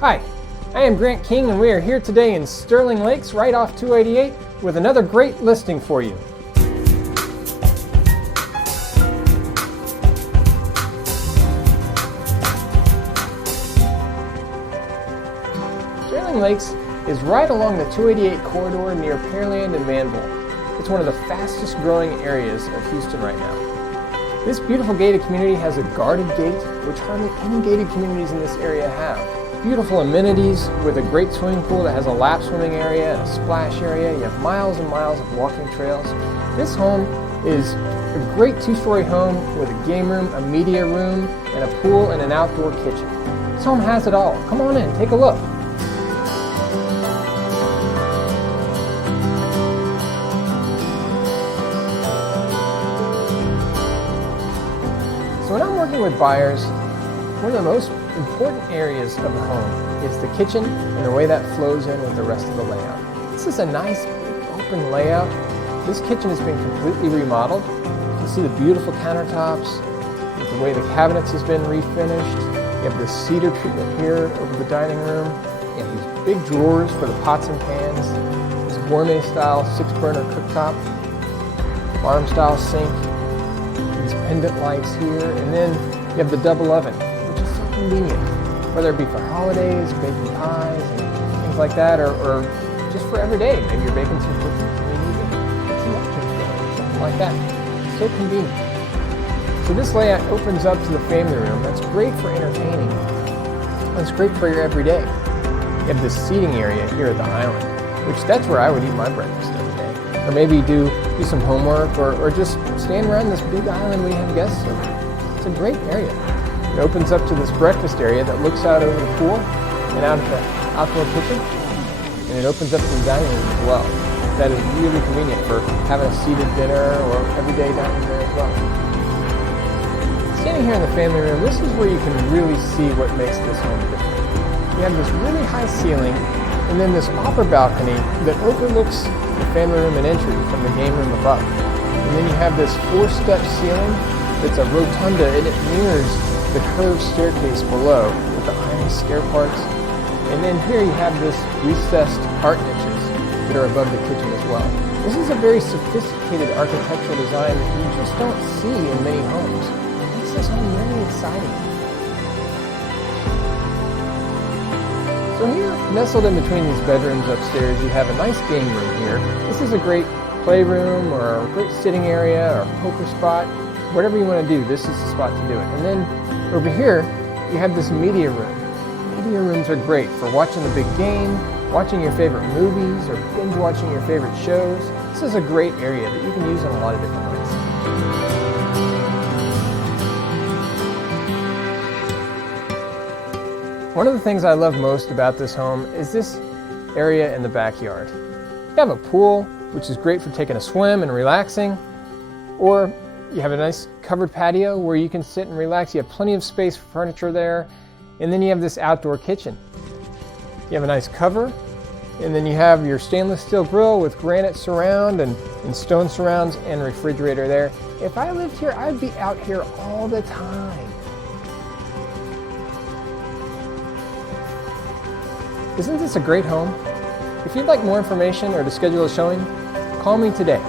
Hi, I am Grant King and we are here today in Sterling Lakes right off 288 with another great listing for you. Sterling Lakes is right along the 288 corridor near Pearland and Manville. It's one of the fastest growing areas of Houston right now. This beautiful gated community has a guarded gate, which hardly any gated communities in this area have. Beautiful amenities with a great swimming pool that has a lap swimming area and a splash area. You have miles and miles of walking trails. This home is a great two-story home with a game room, a media room, and a pool and an outdoor kitchen. This home has it all. Come on in, take a look. So when I'm working with buyers, one of the most important areas of the home is the kitchen and the way that flows in with the rest of the layout. This is a nice big open layout. This kitchen has been completely remodeled. You can see the beautiful countertops, with the way the cabinets has been refinished. You have the cedar treatment here over the dining room. You have these big drawers for the pots and pans. This gourmet style 6-burner cooktop, farm style sink, these pendant lights here, and then you have the double oven, which is so convenient, whether it be for holidays, baking pies, and things like that, or just for every day. Maybe you're baking some cookies and you need to get some muffins going or something like that. It's so convenient. So this layout opens up to the family room. That's great for entertaining. That's great for your everyday. You have this seating area here at the island, which that's where I would eat my breakfast every day. Or maybe do some homework or just stand around this big island we have guests over. It's a great area. It opens up to this breakfast area that looks out over the pool and out at the outdoor kitchen. And it opens up to the dining room as well. That is really convenient for having a seated dinner or everyday dining there as well. Standing here in the family room, this is where you can really see what makes this home different. You have this really high ceiling and then this upper balcony that overlooks the family room and entry from the game room above. And then you have this 4-step ceiling that's a rotunda and it mirrors the curved staircase below with the iron stair parts. And then here you have this recessed art niches that are above the kitchen as well. This is a very sophisticated architectural design that you just don't see in many homes. It makes this home really exciting. So here, nestled in between these bedrooms upstairs, you have a nice game room here. This is a great playroom or a great sitting area or poker spot. Whatever you want to do, this is the spot to do it. And then over here, you have this media room. Media rooms are great for watching the big game, watching your favorite movies, or binge watching your favorite shows. This is a great area that you can use in a lot of different ways. One of the things I love most about this home is this area in the backyard. You have a pool, which is great for taking a swim and relaxing, or you have a nice covered patio where you can sit and relax. You have plenty of space for furniture there. And then you have this outdoor kitchen. You have a nice cover, and then you have your stainless steel grill with granite surround and stone surrounds and refrigerator there. If I lived here, I'd be out here all the time. Isn't this a great home? If you'd like more information or to schedule a showing, call me today.